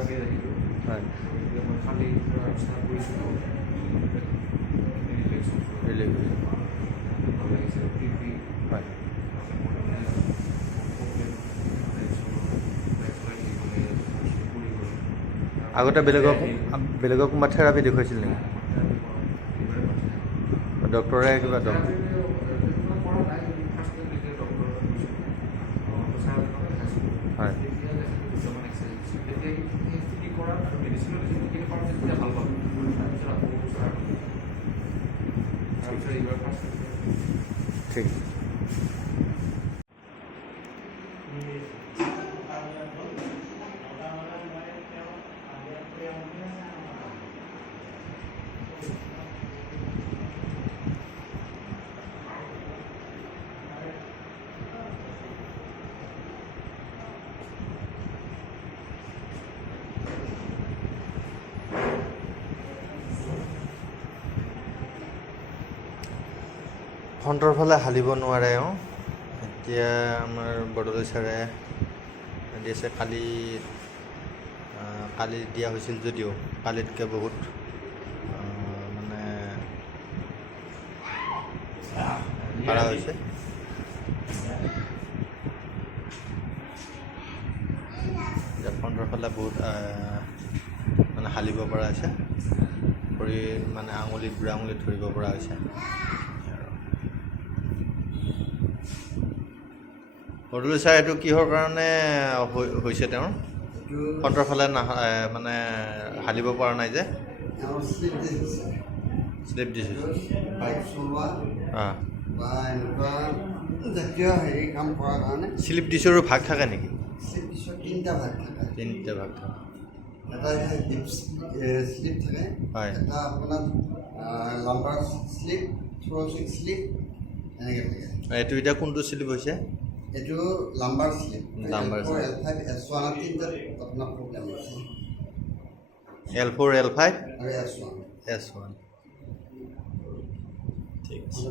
therapy আহিলোঁ হয় গতিকে মই খালি ষ্টাৰ্ট কৰিছিলোঁ ৰিলিভ ভাল লাগিছে টিভি হয় আগতে বেলেগক কোনোবা থেৰাপি দেখুৱাইছিল নেকি ডক্টৰে কিবা হয় ঠিক ফ্ৰণ্টৰ ফালে হালিব নোৱাৰে এতিয়া আমাৰ বৰদলৈ ছাৰে দি আছে কালি দিয়া হৈছিল যদিও কালিতকৈ বহুত মানে কাঢ়া হৈছে এতিয়া ফ্ৰণ্টৰ ফালে বহুত মানে হালিব পৰা হৈছে ভৰি মানে বুঢ়া আঙুলিত ধৰিব পৰা হৈছে বৰদলৈ ছাৰ এইটো কিহৰ কাৰণে হৈছে তেওঁৰ ফ্ৰণ্টৰ ফালে মানে হালিব পৰা নাই যে শ্লিপ দিছে বাইক চলোৱা অঁ বা এনেকুৱা জাতীয় হেৰি কাম কৰাৰ কাৰণে শ্লিপ ডিছৰো ভাগ থাকে নেকি শ্লিপ ডিছৰ তিনিটা ভাগ থাকে তিনিটা ভাগ থাকে এটা হিপ শ্লিপ থাকে হয় এটা আপোনাৰ লাম্বাৰ শ্লিপ থ্ৰ'চিক শ্লিপ এনেকৈ থাকে এইটো এতিয়া কোনটো শ্লিপ হৈছে এইটো lumber slip lumber L4 L5 S1 তিনিটাত আপোনাৰ প্ৰব্লেম হৈছে L4 L5 আৰু S1 S1 ঠিক আছে